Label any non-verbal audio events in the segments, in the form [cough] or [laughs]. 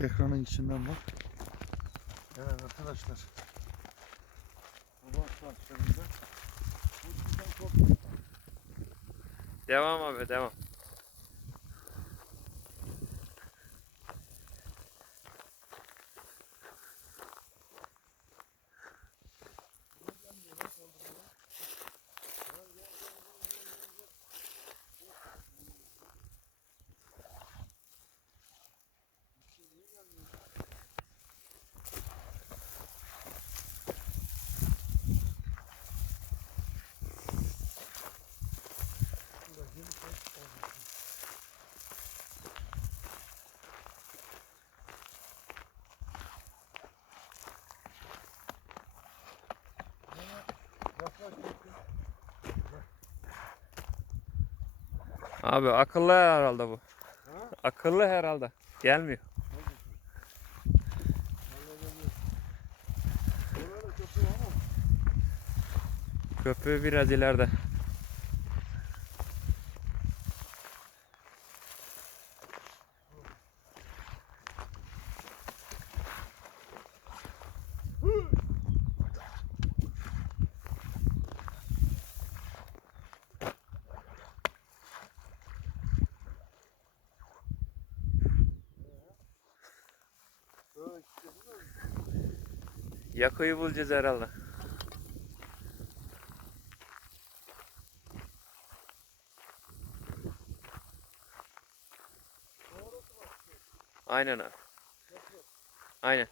ekranın içinden bak. Evet arkadaşlar. Sabah saatlerinde. Devam abi devam. Abi akıllı herhalde bu. Ha? Akıllı herhalde. Gelmiyor. Köprü biraz ileride. Yakıyı bulacağız herhalde. Aynen abi. Aynen.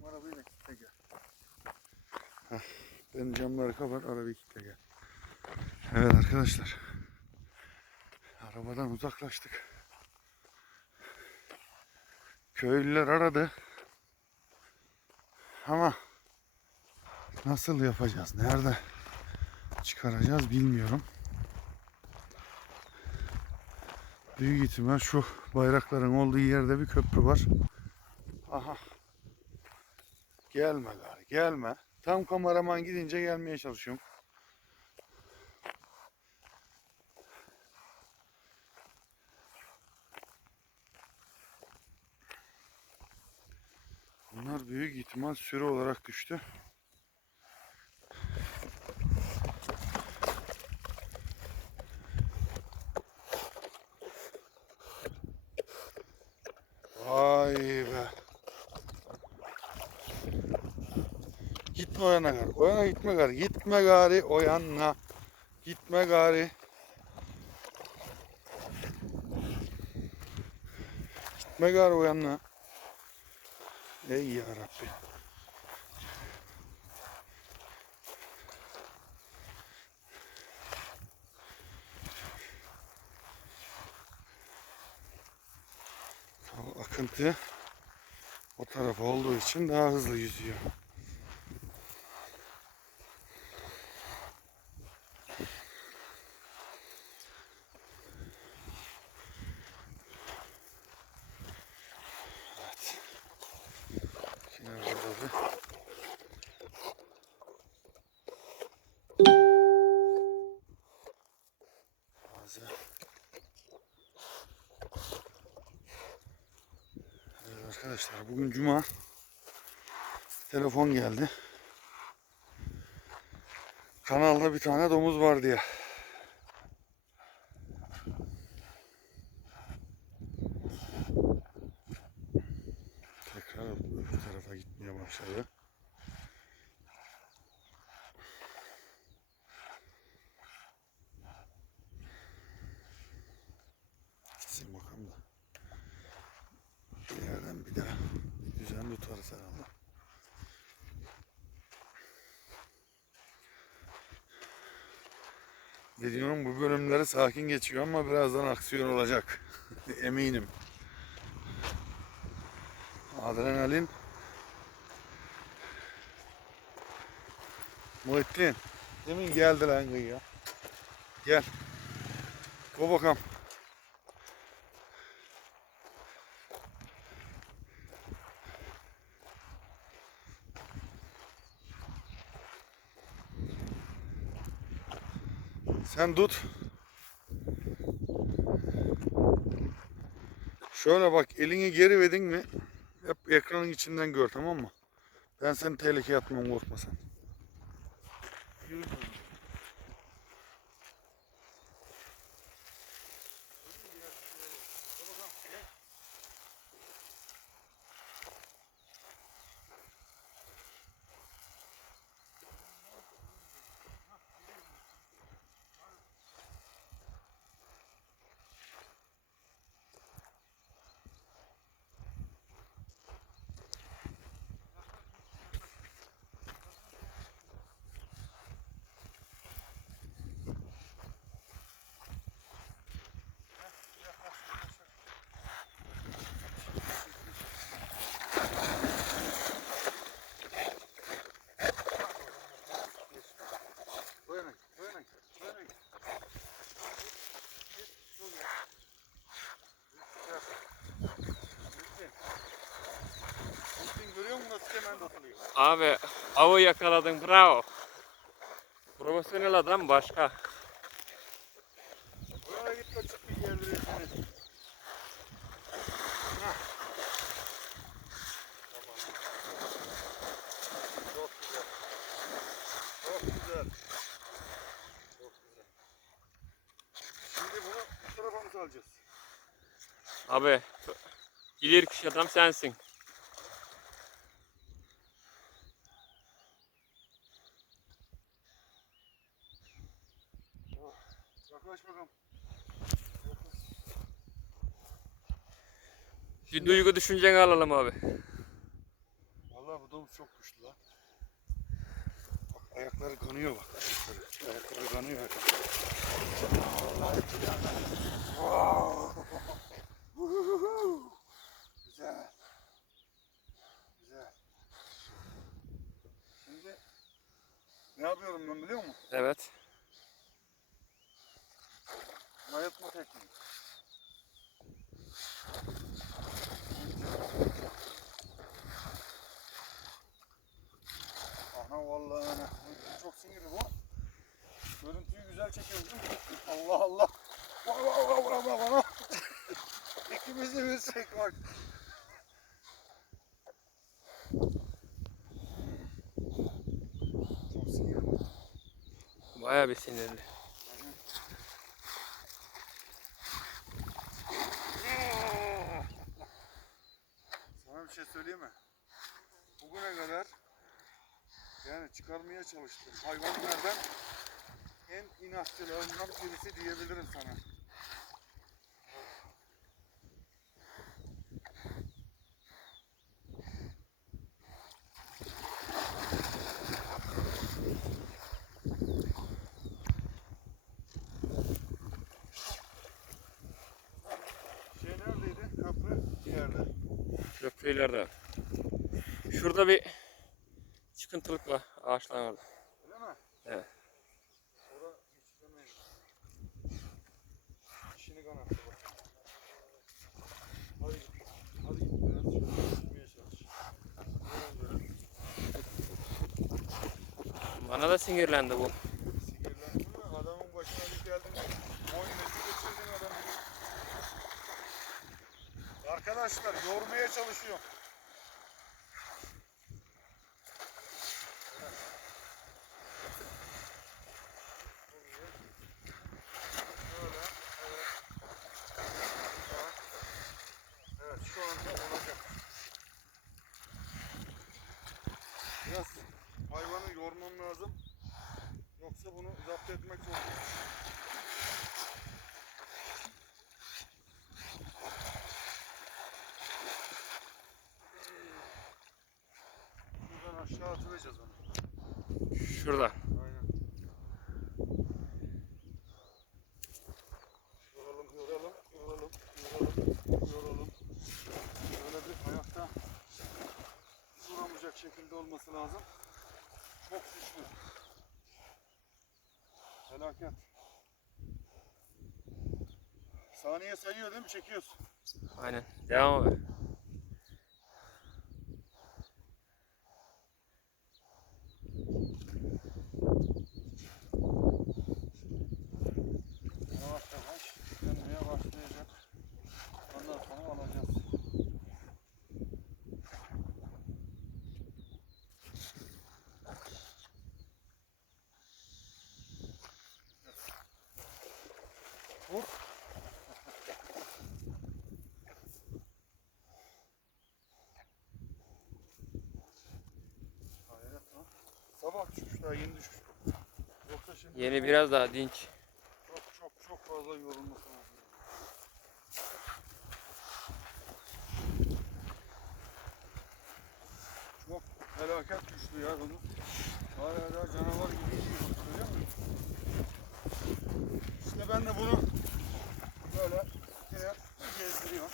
Benim arabayla kitle gel. Heh, benim camları kapat, arabayı kitle gel. Evet arkadaşlar. Arabadan uzaklaştık. Köylüler aradı. Ama nasıl yapacağız, nerede çıkaracağız bilmiyorum. Büyük ihtimal şu bayrakların olduğu yerde bir köprü var. Aha. Gelme gari, gelme. Tam kameraman gidince gelmeye çalışıyorum. Bunlar büyük ihtimal sürü olarak düştü. Vay be. Gitme o yana gari. O yana gitme gari. Gitme gari o yana. Gitme gari. Gitme gari o yana. Ey yarabbi. O akıntı o tarafa olduğu için daha hızlı yüzüyor. Arkadaşlar bugün cuma telefon geldi. Kanalda bir tane domuz var diye. Tekrar öbür tarafa gitmeye başladı. Gitsin bakalım da. Bir yerden bir daha düzen tutarız herhalde. Videonun bu bölümleri sakin geçiyor ama birazdan aksiyon olacak. [laughs] Eminim. Adrenalin. Muhittin. Demin geldi lan kıyıya. Gel. Go bakalım. Sen tut. Şöyle bak elini geri verdin mi hep ekranın içinden gör tamam mı? Ben seni tehlikeye atmam korkma sen. Abi avı yakaladın bravo. Profesyonel adam başka. Buraya git de çık bir yerlere seni. Çok güzel. Çok güzel. Çok güzel. Şimdi bunu bu tarafa mı salacağız? Abi ileri kuş adam sensin. Yaklaş bakalım. Bir duygu düşünceni alalım abi. Vallahi bu domuz çok güçlü lan. Bak ayakları kanıyor bak. Şöyle, Ayakları kanıyor. Güzel. Güzel. Şimdi ne yapıyorum ben biliyor musun? Evet. Tekniği. Ana vallahi ana. Çok sinirli bu. Görüntüyü güzel çekiyoruz? Allah Allah. Vah vah vah vah vah vah. [laughs] İkimiz de bilsek bak. Çok sinirli. Baya bir sinirli. Sana bir şey söyleyeyim mi? Bugüne kadar yani çıkarmaya çalıştım. Hayvanlardan en inatçılarından birisi diyebilirim sana. Şey neredeydi? Köprü bir yerde. Köprü ileride. Şurada bir çıkıntılık var ağaçların orada. Öyle mi? Evet. Ora hiç. İşini kanattı bak. Hadi git. Hadi git biraz şöyle çalış. Bana da sinirlendi bu. Sinirlendin mi? Adamın başına bir geldin. Boynunu geçirdin adamı. Arkadaşlar yormaya çalışıyorum. Böyle, evet. Evet, şu anda olacak. Biraz hayvanı yormam lazım. Yoksa bunu zapt etmek zorundayım. Şuradan aşağı atıvereceğiz onu. Şurada. Aynen. Yoralım, yoralım, yoralım, yoralım, yoralım. Böyle bir ayakta duramayacak şekilde olması lazım. Çok güçlü. Felaket. Saniye sayıyor değil mi? Çekiyorsun. Aynen. Devam abi. Sabah düşmüş daha yeni düşmüş. Yoksa şimdi Yeni biraz daha dinç. çok çok çok fazla yorulması lazım. Çok felaket güçlü ya bunu. Hala daha canavar gibi yiyor. Görüyor musun? İşte ben de bunu böyle siteye gezdiriyorum.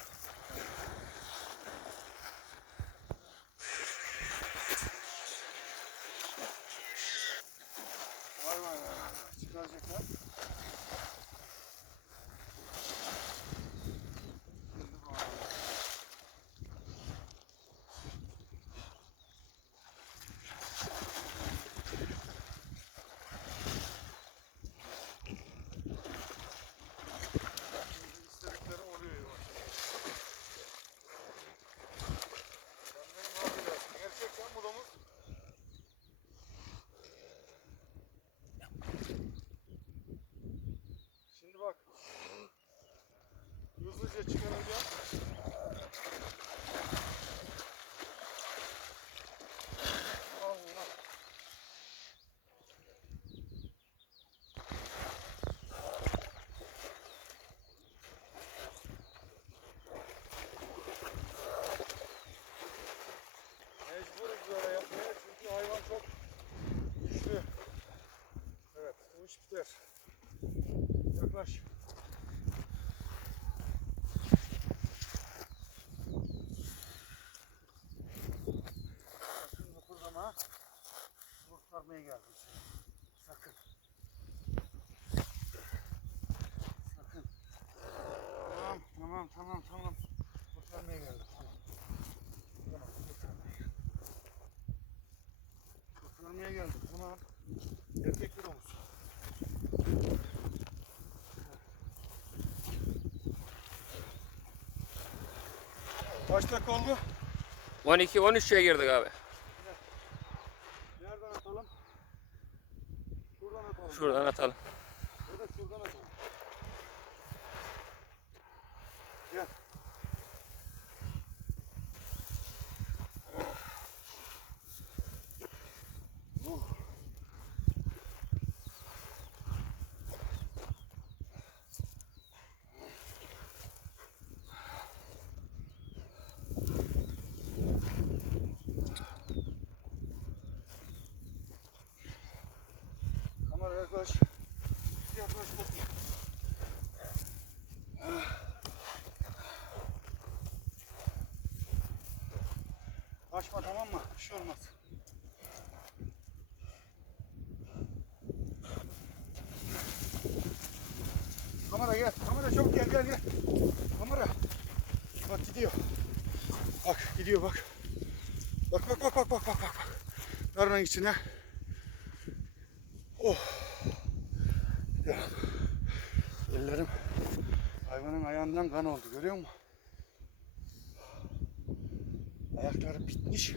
Vay vay vay. vay. Çıkaracaklar. Şimdi bu abi. Şimdi istedikleri oluyor yavaş yavaş. Sen benim abi dersin. Gerçekten bu domuz. Şimdi bak. Hızlıca çıkaracağım. Allah. Mecburuz böyle yapmaya çünkü hayvan çok güçlü. Evet, bu iş biter. Yaklaş. Sakın kıpırdama. Kurtarmaya geldim seni. Sakın. Sakın. Tamam, tamam, tamam, tamam. Kurtarmaya geldim. Tamam. Tamam, kurtarmaya. Kurtarmaya geldim, tamam. Erkek bir omuz. Kaç dakika oldu? 12-13'e girdik abi. Nereden atalım? Şuradan atalım. Şuradan atalım. Ya da şuradan atalım. Gel. Uh. Kamera yaklaş. Yaklaş bakayım. Mı? Bir şey olmaz. Kamera gel. Kamera çabuk gel gel gel. Kamera. Bak gidiyor. Bak gidiyor bak. Bak bak bak bak bak bak bak. Darının içine. Oh. Ya. Ellerim hayvanın ayağından kan oldu görüyor musun? Ayakları bitmiş.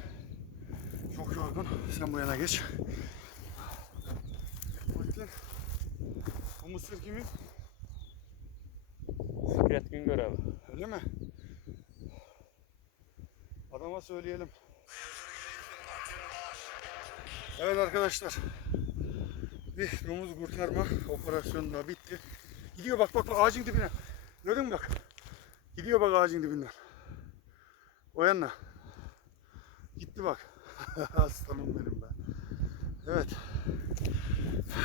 Çok yorgun. Sen bu yana geç. Bakın. Bu mısır kimin? Fikret Güngör abi. Öyle mi? Adama söyleyelim. Evet arkadaşlar. Bir domuz kurtarma operasyonu da bitti. Gidiyor bak bak bak ağacın dibine. Gördün mü bak? Gidiyor bak ağacın dibinden. O yana. Gitti bak. [laughs] Aslanım benim be. Evet.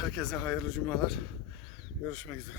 Herkese hayırlı cumalar. Görüşmek üzere.